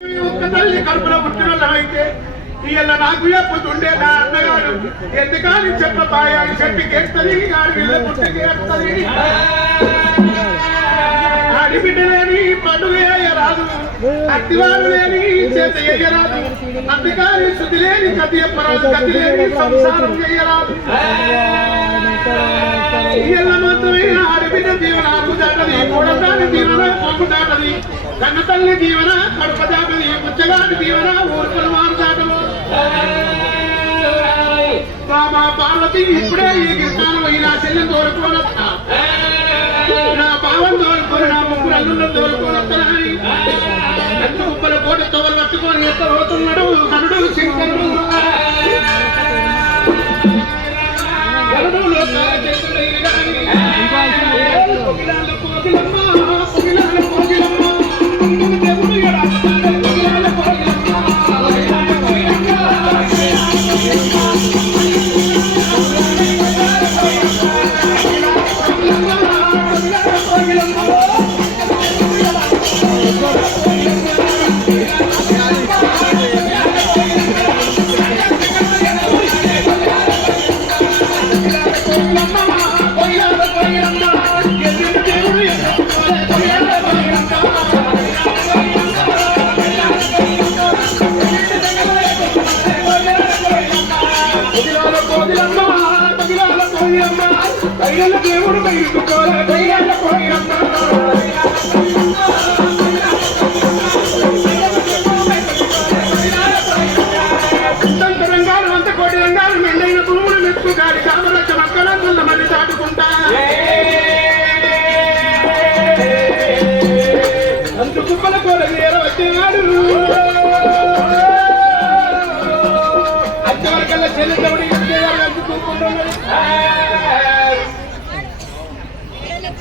తల్లి కడుపులో పుట్టినైతే ఇవాళ నాకు ఎప్పుతుండే నా అన్నగాడు ఎందుకని చెప్పపాయని చెప్పి కేస్తుంది పుట్టికేస్తుంది ఆడిబిడ్డ లేని పండుగ వేయరాదు అత్తివారు లేని చేత వేయరాదు అందుకని శుద్ధి లేని కథ చెప్పరాదు కథ లేని సంసారం చేయరాదు ఇవాళ మాత్రమే ఆడిబిడ్డ దీవెన అరుగు దాటది కూడదాని దీవెన పొంగు దాటది కన్న తల్లి దీవెన కడుప దాటది ముచ్చగాటి దీవెన ఊరుకులు మారు దాటము మా పార్వతి ఇప్పుడే ఈ గిరితాను నా చెల్లెని తోలుకోనొస్తా నా పావం తోలుకొని నా ముగ్గురు అల్లుల్లో తోలుకోనొస్తానని ఎంత ముప్పల కోట తోలు పట్టుకొని ఎంత పోతున్నాడు కనుడు శంకరుడు గరుడు లోకాల చేతుడు దేవుడు రంగాలు అంత కోటి రంగాలు మెండైన భూములు మెచ్చు గాలి కామరచ్చ మక్కల మరి దాటుకుంటా అంత కుప్పల కూర వచ్చేవాడు అంతవరకల్లా చెల్లె దేవుడు ఎందుకు కూకుంటున్నాడు